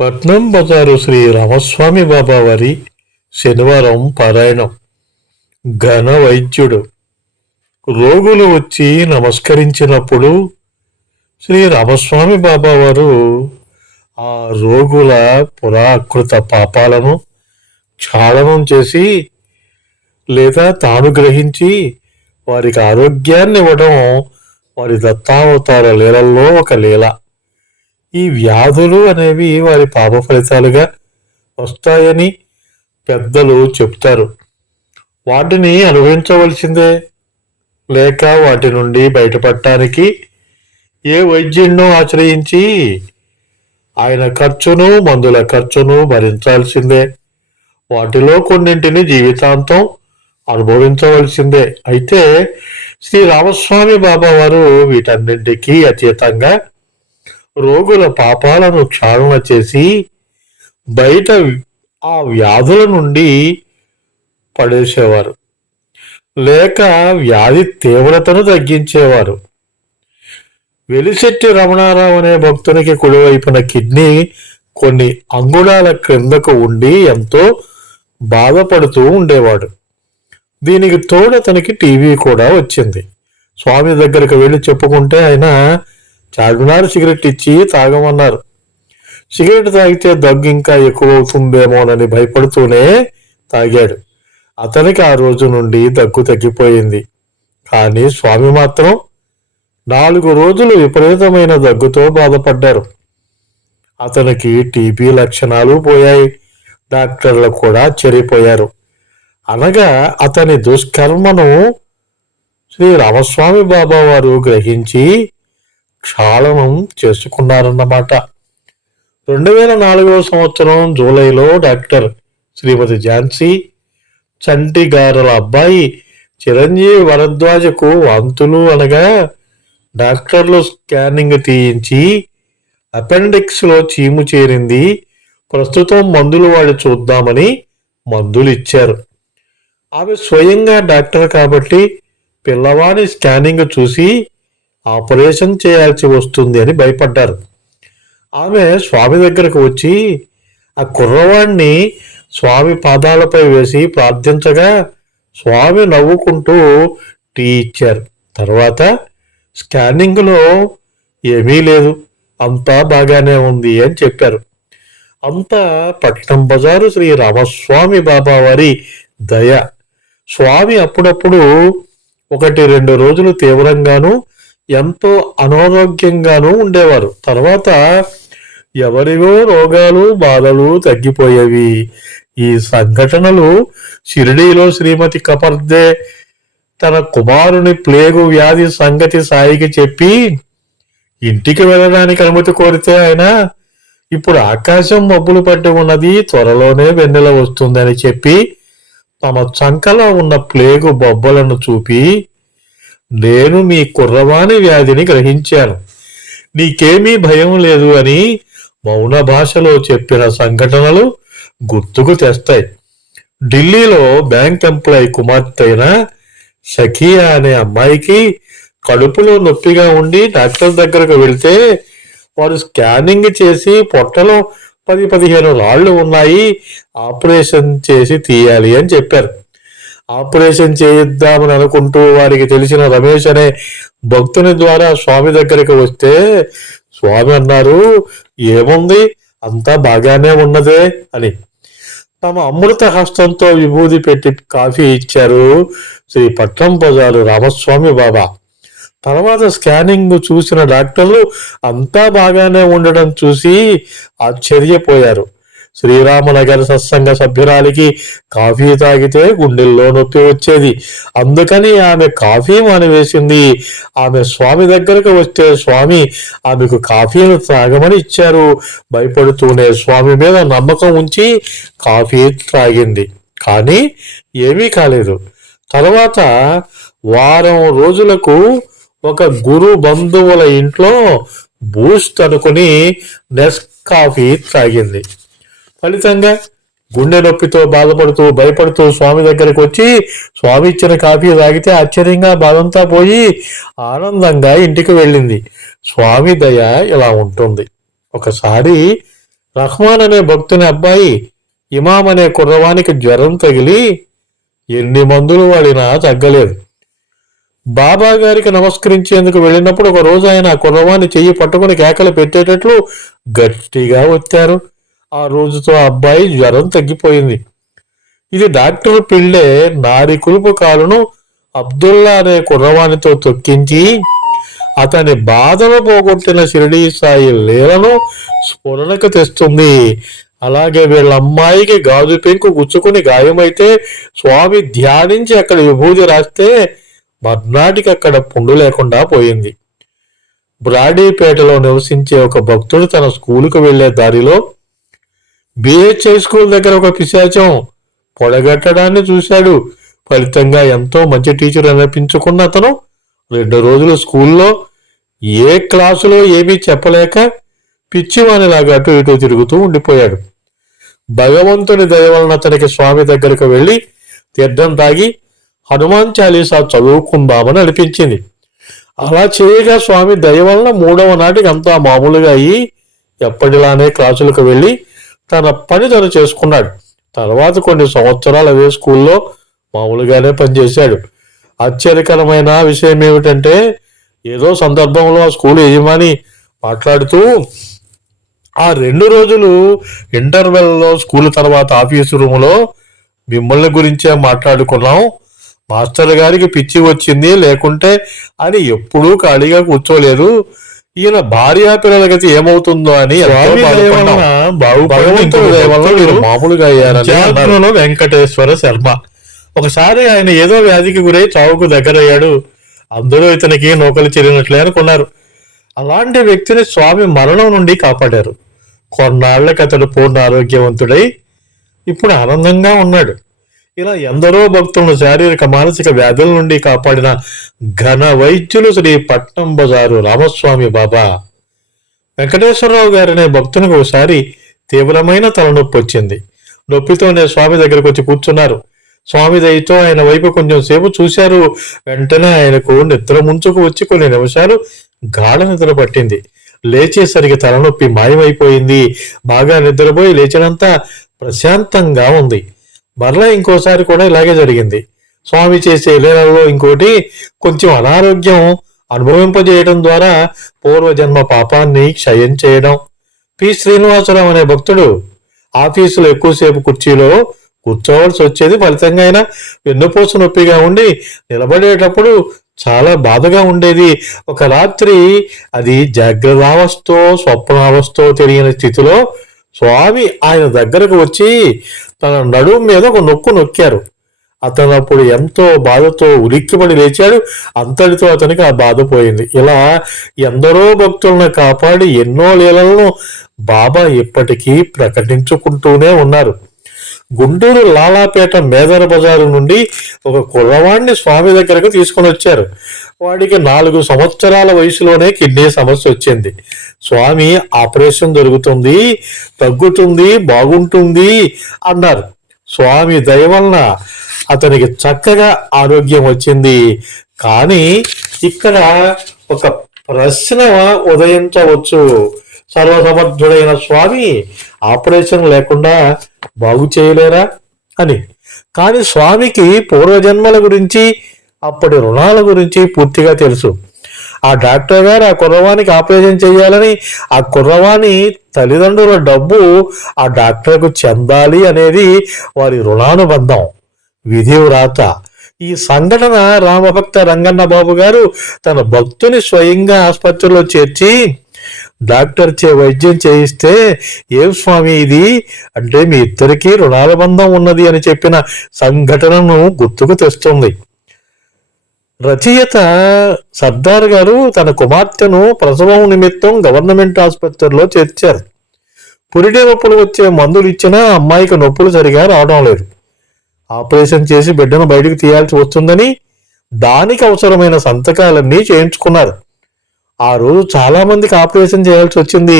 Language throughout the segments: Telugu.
పట్నం బజారు శ్రీ రామస్వామి బాబా వారి శనివారం పారాయణం. ఘన వైద్యుడు. రోగులు వచ్చి నమస్కరించినప్పుడు శ్రీ రామస్వామి బాబా వారు ఆ రోగుల పురాకృత పాపాలను క్షాళనం చేసి లేదా తాను గ్రహించి వారికి ఆరోగ్యాన్ని ఇవ్వడం వారి దత్తావతార లీలల్లో ఒక లీల. ఈ వ్యాధులు అనేవి వారి పాప ఫలితాలుగా వస్తాయని పెద్దలు చెప్తారు. వాటిని అనుభవించవలసిందే. లేక వాటి నుండి బయటపడటానికి ఏ వైద్యుడినో ఆశ్రయించి ఆయన ఖర్చును మందుల ఖర్చును భరించాల్సిందే. వాటిలో కొన్నింటిని జీవితాంతం అనుభవించవలసిందే. అయితే శ్రీ రామస్వామి బాబా వారు వీటన్నింటికీ అతీతంగా రోగుల పాపాలను క్షాళన చేసి బయట ఆ వ్యాధుల నుండి పడేసేవారు, లేక వ్యాధి తీవ్రతను తగ్గించేవారు. వెలిశెట్టి రమణారావు అనే భక్తునికి కుడివైపున కిడ్నీ కొన్ని అంగుళాల క్రిందకు ఉండి ఎంతో బాధపడుతూ ఉండేవాడు. దీనికి తోడు అతనికి టీవీ కూడా వచ్చింది. స్వామి దగ్గరకు వెళ్ళి చెప్పుకుంటే ఆయన చార్మినార్ సిగరెట్ ఇచ్చి తాగమన్నారు. సిగరెట్ తాగితే దగ్గు ఇంకా ఎక్కువ అవుతుందేమోనని భయపడుతూనే తాగాడు. అతనికి ఆ రోజు నుండి దగ్గు తగ్గిపోయింది. కానీ స్వామి మాత్రం 4 రోజులు విపరీతమైన దగ్గుతో బాధపడ్డారు. అతనికి టీబీ లక్షణాలు పోయాయి. డాక్టర్లు కూడా ఆశ్చర్యపోయారు. అనగా అతని దుష్కర్మను శ్రీ రామస్వామి బాబా వారు గ్రహించి క్షాళనం చేసుకున్నారన్నమాట. 2004వ సంవత్సరం జూలైలో డాక్టర్ శ్రీమతి ఝాన్సీ చంటిగారల అబ్బాయి చిరంజీవి భరద్వాజకు వాంతులు అనగా డాక్టర్లు స్కానింగ్ తీయించి అపెండిక్స్లో చీము చేరింది, ప్రస్తుతం మందులు వాడి చూద్దామని మందులు ఇచ్చారు. ఆమె స్వయంగా డాక్టర్ కాబట్టి పిల్లవాని స్కానింగ్ చూసి ఆపరేషన్ చేయాల్సి వస్తుంది అని భయపడ్డారు. ఆమె స్వామి దగ్గరకు వచ్చి ఆ కుర్రవాణ్ణి స్వామి పాదాలపై వేసి ప్రార్థించగా స్వామి నవ్వుకుంటూ టీ ఇచ్చారు. తర్వాత స్కానింగ్లో ఏమీ లేదు, అంతా బాగానే ఉంది అని చెప్పారు. అంతా పట్నం బజారు శ్రీ రామస్వామి బాబా వారి దయ. స్వామి అప్పుడప్పుడు 1-2 రోజులు తీవ్రంగాను ఎంతో అనారోగ్యంగానూ ఉండేవారు. తర్వాత ఎవరివో రోగాలు బాధలు తగ్గిపోయేవి. ఈ సంఘటనలు షిరిడీలో శ్రీమతి కపర్దే తన కుమారుని ప్లేగు వ్యాధి సంగతి సాయికి చెప్పి ఇంటికి వెళ్ళడానికి అనుమతి కోరితే ఆయన ఇప్పుడు ఆకాశం మబ్బులు పట్టి ఉన్నది, త్వరలోనే వెన్నెల వస్తుందని చెప్పి తమ చంకలో ఉన్న ప్లేగు బొబ్బలను చూపి, నేను మీ కుర్రవాణి వ్యాధిని గ్రహించాను, నీకేమీ భయం లేదు అని మౌన భాషలో చెప్పిన సంఘటనలు గుర్తుకు తెస్తాయి. ఢిల్లీలో బ్యాంక్ ఎంప్లాయీ కుమార్తె అయిన షకియా అనే అమ్మాయికి కడుపులో నొప్పిగా ఉండి డాక్టర్ దగ్గరకు వెళ్తే వారు స్కానింగ్ చేసి పొట్టలో 10-15 రాళ్లు ఉన్నాయి, ఆపరేషన్ చేసి తీయాలి అని చెప్పారు. ఆపరేషన్ చేయిద్దామని అనుకుంటూ వారికి తెలిసిన రమేష్ అనే భక్తుని ద్వారా స్వామి దగ్గరికి వస్తే స్వామి అన్నారు, ఏముంది అంతా బాగానే ఉన్నదే అని. తమ అమృత హస్తంతో విభూది పెట్టి కాఫీ ఇచ్చారు శ్రీ పట్నం బజారు రామస్వామి బాబా. తర్వాత స్కానింగ్ చూసిన డాక్టర్లు అంతా బాగానే ఉండడం చూసి ఆశ్చర్యపోయారు. శ్రీరామనగర్ సత్సంగ సభ్యురాలికి కాఫీ తాగితే గుండెల్లో నొప్పి వచ్చేది. అందుకని ఆమె కాఫీ మానివేసింది. ఆమె స్వామి దగ్గరకు వస్తే స్వామి ఆమెకు కాఫీను తాగమని ఇచ్చారు. భయపడుతూనే స్వామి మీద నమ్మకం ఉంచి కాఫీ తాగింది. కానీ ఏమీ కాలేదు. తర్వాత వారం రోజులకు ఒక గురు బంధువుల ఇంట్లో బూస్ట్ అనుకుని నెస్ కాఫీ తాగింది. ఫలితంగా గుండె నొప్పితో బాధపడుతూ భయపడుతూ స్వామి దగ్గరికి వచ్చి స్వామి ఇచ్చిన కాఫీ తాగితే ఆశ్చర్యంగా బాధంతా పోయి ఆనందంగా ఇంటికి వెళ్ళింది. స్వామి దయ ఇలా ఉంటుంది. ఒకసారి రహమాన్ అనే భక్తుని అబ్బాయి ఇమాం అనే కుర్రవానికి జ్వరం తగిలి ఎన్ని మందులు వాడినా తగ్గలేదు. బాబా గారికి నమస్కరించేందుకు వెళ్ళినప్పుడు ఒక రోజు ఆయన ఆ కుర్రవాణి చెయ్యి పట్టుకుని కేకలు పెట్టేటట్లు గట్టిగా వచ్చారు. ఆ రోజుతో ఆ అబ్బాయి జ్వరం తగ్గిపోయింది. ఇది డాక్టర్ పిళ్ళే నారి కులుపు కాలును అబ్దుల్లా అనే కుర్రవాణితో తొక్కించి అతని బాధను పోగొట్టిన షిరిడీ సాయి లీలను స్ఫురణకు తెస్తుంది. అలాగే వీళ్ళ అమ్మాయికి గాజు పెంకు గుచ్చుకుని గాయమైతే స్వామి ధ్యానించి అక్కడ విభూతి రాస్తే మర్నాటికి అక్కడ పుండు లేకుండా పోయింది. బ్రాడీపేటలో నివసించే ఒక భక్తుడు తన స్కూలుకు వెళ్లే దారిలో బిహెచ్ఐ స్కూల్ దగ్గర ఒక పిశాచం పొడగట్టడాన్ని చూశాడు. ఫలితంగా ఎంతో మంచి టీచర్ అనిపించుకున్న అతను 2 రోజులు స్కూల్లో ఏ క్లాసులో ఏమీ చెప్పలేక పిచ్చివానిలాగా అటు ఇటు తిరుగుతూ ఉండిపోయాడు. భగవంతుని దయ వలన అతనికి స్వామి దగ్గరకు వెళ్లి తీర్థం తాగి హనుమాన్ చాలీసా చదువుకుందామని అనిపించింది. అలా చేయగా స్వామి దయ వలన 3వ నాటికి అంతా మామూలుగా అయ్యి ఎప్పటిలానే క్లాసులకు వెళ్ళి తన పని తను చేసుకున్నాడు. తర్వాత కొన్ని సంవత్సరాలు అదే స్కూల్లో మామూలుగానే పనిచేశాడు. ఆశ్చర్యకరమైన విషయం ఏమిటంటే ఏదో సందర్భంలో ఆ స్కూల్ యజమాని మాట్లాడుతూ ఆ 2 రోజులు ఇంటర్వెల్లో స్కూల్ తర్వాత ఆఫీసు రూములో మిమ్మల్ని గురించే మాట్లాడుకున్నాం. మాస్టర్ గారికి పిచ్చి వచ్చింది లేకుంటే అని ఎప్పుడూ ఖాళీగా కూర్చోలేరు. ఈయన భార్యా పిల్లల గతి ఏమవుతుందో అని మామూలుగా అయ్యారని వెంకటేశ్వర శర్మ. ఒకసారి ఆయన ఏదో వ్యాధికి గురై చావుకు దగ్గరయ్యాడు. అందరూ ఇతనికి నూకలు చెరిగినట్లే అనుకున్నారు. అలాంటి వ్యక్తిని స్వామి మరణం నుండి కాపాడారు. కొన్నాళ్లకి అతడు పూర్ణ ఆరోగ్యవంతుడై ఇప్పుడు ఆనందంగా ఉన్నాడు. ఇలా ఎందరో భక్తులను శారీరక మానసిక వ్యాధుల నుండి కాపాడిన ఘన వైద్యులు శ్రీ పట్నం బజారు రామస్వామి బాబా. వెంకటేశ్వరరావు గారనే భక్తునికి ఒకసారి తీవ్రమైన తలనొప్పి వచ్చింది. నొప్పితోనే స్వామి దగ్గరకు వచ్చి కూర్చున్నారు. స్వామి దయతో ఆయన వైపు కొంచెం సేపు చూశారు. వెంటనే ఆయనకు నిద్ర ముంచుకు వచ్చి కొన్ని నిమిషాలు గాఢ నిద్ర పట్టింది. లేచేసరికి తలనొప్పి మాయమైపోయింది. బాగా నిద్రపోయి లేచినంత ప్రశాంతంగా ఉంది. మరలా ఇంకోసారి కూడా ఇలాగే జరిగింది. స్వామి చేసే లీలలో ఇంకోటి కొంచెం అనారోగ్యం అనుభవింపజేయడం ద్వారా పూర్వజన్మ పాపాన్ని క్షయం చేయడం. పి శ్రీనివాసరావు అనే భక్తుడు ఆఫీసులో ఎక్కువసేపు కుర్చీలో కూర్చోవలసి వచ్చేది. ఫలితంగా ఆయన వెన్నుపూస నొప్పిగా ఉండి నిలబడేటప్పుడు చాలా బాధగా ఉండేది. ఒక రాత్రి అది జాగ్రత్తావస్థో స్వప్నావస్థో తెలియని స్థితిలో స్వామి ఆయన దగ్గరకు వచ్చి తన నడుము మీద ఒక నొక్కు నొక్కారు. అతను అప్పుడు ఎంతో బాధతో ఉలిక్కిపడి లేచాడు. అంతటితో అతనికి ఆ బాధ పోయింది. ఇలా ఎందరో భక్తులను కాపాడి ఎన్నో లీలలను బాబా ఇప్పటికీ ప్రకటించుకుంటూనే ఉన్నారు. గుంటూరు లాలాపేట మేదర బజారు నుండి ఒక కుర్రవాణ్ణి స్వామి దగ్గరకు తీసుకుని వచ్చారు. వాడికి 4 సంవత్సరాల వయసులోనే కిడ్నీ సమస్య వచ్చింది. స్వామి ఆపరేషన్ జరుగుతుంది, తగ్గుతుంది, బాగుంటుంది అన్నారు. స్వామి దయ వలన అతనికి చక్కగా ఆరోగ్యం వచ్చింది. కానీ ఇక్కడ ఒక ప్రశ్న ఉదయించవచ్చు. సర్వసమర్థుడైన స్వామి ఆపరేషన్ లేకుండా బాగు చేయలేరా అని. కానీ స్వామికి పూర్వజన్మల గురించి అప్పటి రుణాల గురించి పూర్తిగా తెలుసు. ఆ డాక్టర్ గారు ఆ కుర్రవానికి ఆపరేషన్ చేయాలని ఆ కుర్రవాణి తల్లిదండ్రుల డబ్బు ఆ డాక్టర్కు చెందాలి అనేది వారి రుణానుబంధం, విధి వ్రాత. ఈ సంఘటన రామభక్త రంగన్న బాబు గారు తన భక్తుని స్వయంగా ఆసుపత్రిలో చేర్చి డాక్టర్ చే వైద్యం చేయిస్తే ఏం స్వామి ఇది అంటే మీ ఇద్దరికీ రుణాల బంధం ఉన్నది అని చెప్పిన సంఘటనను గుర్తుకు తెస్తుంది. రచయిత సర్దార్ గారు తన కుమార్తెను ప్రసవం నిమిత్తం గవర్నమెంట్ ఆసుపత్రిలో చేర్చారు. పురిటి నొప్పులు వచ్చే మందులు ఇచ్చినా అమ్మాయికి నొప్పులు సరిగా రావడం లేదు. ఆపరేషన్ చేసి బిడ్డను బయటకు తీయాల్సి వస్తుందని దానికి అవసరమైన సంతకాలన్నీ చేయించుకున్నారు. ఆ రోజు చాలా మందికి ఆపరేషన్ చేయాల్సి వచ్చింది.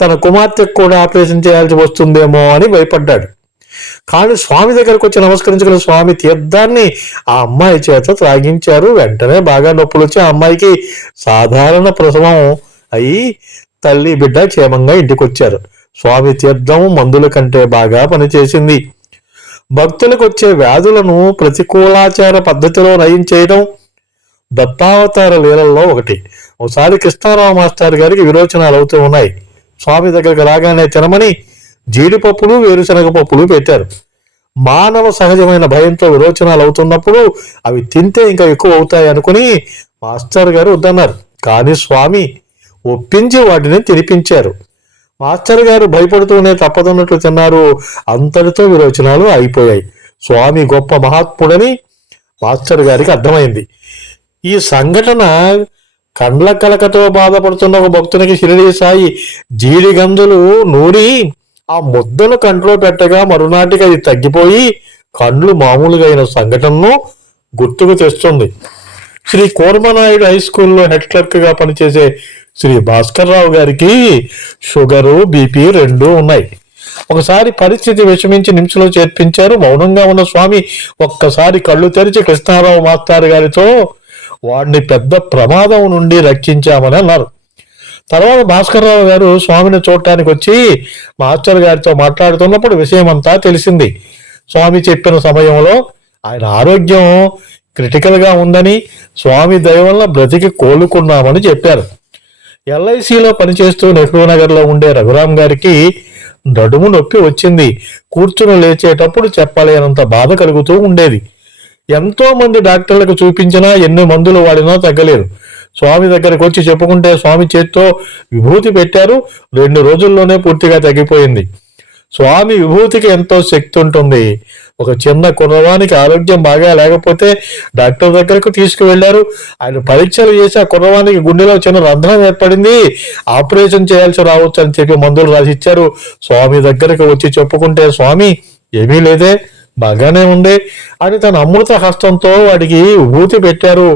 తన కుమార్తెకు కూడా ఆపరేషన్ చేయాల్సి వస్తుందేమో అని భయపడ్డాడు. కానీ స్వామి దగ్గరకు వచ్చి నమస్కరించుకున్న స్వామి తీర్థాన్ని ఆ అమ్మాయి చేత త్రాగించారు. వెంటనే బాగా నొప్పులు వచ్చి ఆ అమ్మాయికి సాధారణ ప్రసవం అయి తల్లి బిడ్డ క్షేమంగా ఇంటికొచ్చారు. స్వామి తీర్థం మందుల కంటే బాగా పనిచేసింది. భక్తులకు వచ్చే వ్యాధులను ప్రతికూలాచార పద్ధతిలో నయం చేయడం దత్తావతార లీలల్లో ఒకటి. ఒకసారి కృష్ణారావు మాస్టర్ గారికి విరోచనాలు అవుతూ ఉన్నాయి. స్వామి దగ్గరకు రాగానే తినమని జీడిపప్పులు వేరుశనగ పప్పులు పెట్టారు. మానవ సహజమైన భయంతో విరోచనాలు అవుతున్నప్పుడు అవి తింటే ఇంకా ఎక్కువ అవుతాయి అనుకుని మాస్టర్ గారు వద్దన్నారు. కానీ స్వామి ఒప్పించి వాటిని తినిపించారు. మాస్టర్ గారు భయపడుతూనే తప్పదన్నట్లు తిన్నారు. అంతటితో విరోచనాలు అయిపోయాయి. స్వామి గొప్ప మహాత్ముడని మాస్టర్ గారికి అర్థమైంది. ఈ సంఘటన కండ్ల కలకతో బాధపడుతున్న ఒక భక్తునికి షిరిడీ సాయి జీడి గంజులు నూరి ఆ ముద్దను కంట్లో పెట్టగా మరునాటికి అది తగ్గిపోయి కండ్లు మామూలుగా అయిన సంఘటనను గుర్తుకు తెస్తుంది. శ్రీ కోర్మనాయుడు హై స్కూల్లో హెడ్ క్లర్క్ గా పనిచేసే శ్రీ భాస్కర్ రావు గారికి షుగరు బీపీ రెండూ ఉన్నాయి. ఒకసారి పరిస్థితి విషమించి నిమ్స్లో చేర్పించారు. మౌనంగా ఉన్న స్వామి ఒక్కసారి కళ్ళు తెరిచి కృష్ణారావు మాస్టర్ గారితో వాడిని పెద్ద ప్రమాదం నుండి రక్షించామని అన్నారు. తర్వాత భాస్కర్ రావు గారు స్వామిని చూడటానికి వచ్చి మాస్టర్ గారితో మాట్లాడుతున్నప్పుడు విషయమంతా తెలిసింది. స్వామి చెప్పిన సమయంలో ఆయన ఆరోగ్యం క్రిటికల్గా ఉందని, స్వామి దయ వల్ల బ్రతికి కోలుకున్నామని చెప్పారు. ఎల్ఐసిలో పనిచేస్తూ నెహ్రూ నగర్లో ఉండే రఘురాం గారికి నడుము నొప్పి వచ్చింది. కూర్చుని లేచేటప్పుడు చెప్పలేనంత బాధ కలుగుతూ ఉండేది. ఎంతో మంది డాక్టర్లకు చూపించినా ఎన్ని మందులు వాడినా తగ్గలేదు. స్వామి దగ్గరకు వచ్చి చెప్పుకుంటే స్వామి చేత్తో విభూతి పెట్టారు. 2 రోజుల్లోనే పూర్తిగా తగ్గిపోయింది. స్వామి విభూతికి ఎంతో శక్తి ఉంటుంది. ఒక చిన్న కుర్రవానికి ఆరోగ్యం బాగా లేకపోతే డాక్టర్ దగ్గరకు తీసుకువెళ్లారు. ఆయన పరీక్షలు చేసి ఆ కుర్రవానికి గుండెలో చిన్న రంధ్రం ఏర్పడింది, ఆపరేషన్ చేయాల్సి రావచ్చు అని చెప్పి మందులు రాసిచ్చారు. స్వామి దగ్గరకు వచ్చి చెప్పుకుంటే స్వామి ఏమీ లేదే, బాగానే ఉంది అని తన అమృత హస్తంతో వాడికి విభూతి పెట్టారు.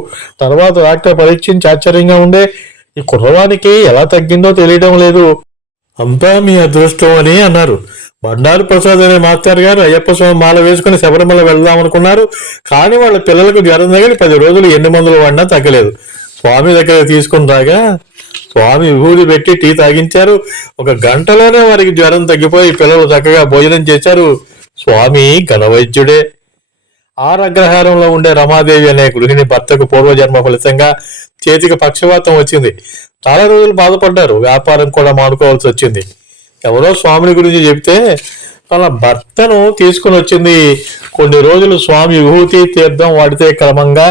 తర్వాత డాక్టర్ పరీక్షించి ఆశ్చర్యంగా ఉండే, ఈ కుర్రవానికి ఎలా తగ్గిందో తెలియడం లేదు, అంతా మీ అదృష్టం అని అన్నారు. బండారు ప్రసాద్ అనే మాస్టర్ గారు అయ్యప్ప స్వామి మాల వేసుకుని శబరిమల వెళ్దాం అనుకున్నారు. కానీ వాళ్ళ పిల్లలకు జ్వరం తగిలి 10 రోజులు ఎన్ని మందులు వాడినా తగ్గలేదు. స్వామి దగ్గర తీసుకుని రాగా స్వామి విభూతి పెట్టి టీ తాగించారు. 1 గంటలోనే వారికి జ్వరం తగ్గిపోయి పిల్లలు చక్కగా భోజనం చేశారు. స్వామి ఘనవైద్యుడే. ఆరగ్రహారంలో ఉండే రమాదేవి అనే గృహిణి భర్తకు పూర్వజన్మ ఫలితంగా చేతికి పక్షవాతం వచ్చింది. చాలా రోజులు బాధపడ్డారు. వ్యాపారం కూడా మానుకోవాల్సి వచ్చింది. ఎవరో స్వామిని గురించి చెబితే తన భర్తను తీసుకుని వచ్చింది. కొన్ని రోజులు స్వామి విభూతి తీర్థం వాడితే క్రమంగా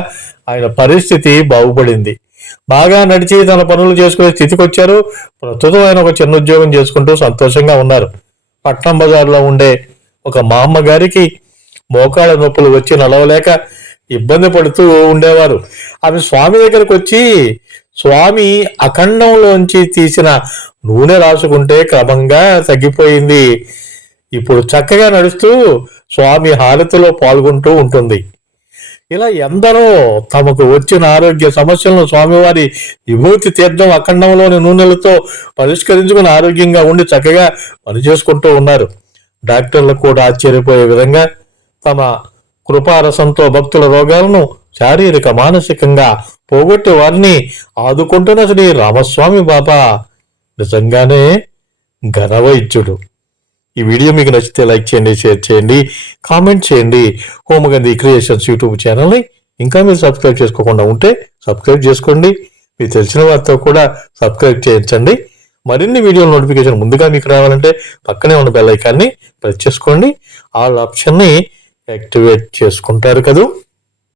ఆయన పరిస్థితి బాగుపడింది. బాగా నడిచి తన పనులు చేసుకునే స్థితికి వచ్చారు. ప్రస్తుతం ఆయన ఒక చిన్న ఉద్యోగం చేసుకుంటూ సంతోషంగా ఉన్నారు. పట్నం బజార్లో ఉండే ఒక మా అమ్మగారికి మోకాళ్ళ నొప్పులు వచ్చి నడవలేక ఇబ్బంది పడుతూ ఉండేవారు. ఆమె స్వామి దగ్గరకు వచ్చి స్వామి అఖండంలోంచి తీసిన నూనె రాసుకుంటే క్రమంగా తగ్గిపోయింది. ఇప్పుడు చక్కగా నడుస్తూ స్వామి హారతిలో పాల్గొంటూ ఉంటుంది. ఇలా ఎందరో తమకు వచ్చిన ఆరోగ్య సమస్యలను స్వామివారి విభూతి తీర్థం అఖండంలోని నూనెలతో పరిష్కరించుకుని ఆరోగ్యంగా ఉండి చక్కగా పనిచేసుకుంటూ ఉన్నారు. డాక్టర్లకు కూడా ఆశ్చర్యపోయే విధంగా తమ కృపారసంతో భక్తుల రోగాలను శారీరక మానసికంగా పోగొట్టే వారిని ఆదుకుంటున్న శ్రీ రామస్వామి బాబా నిజంగానే ఘనవైద్యుడు. ఈ వీడియో మీకు నచ్చితే లైక్ చేయండి, షేర్ చేయండి, కామెంట్ చేయండి. హోమగంధి క్రియేషన్స్ యూట్యూబ్ ఛానల్ని ఇంకా మీరు సబ్స్క్రైబ్ చేసుకోకుండా ఉంటే సబ్స్క్రైబ్ చేసుకోండి. మీకు తెలిసిన వారితో కూడా సబ్స్క్రైబ్ చేయించండి. మరిన్ని వీడియోల నోటిఫికేషన్ ముందుగా మీకు రావాలంటే పక్కనే ఉన్న బెల్ ఐకాన్ని ప్రెస్ చేసుకోండి. ఆల్ ఆప్షన్ని యాక్టివేట్ చేసుకుంటారు కదా.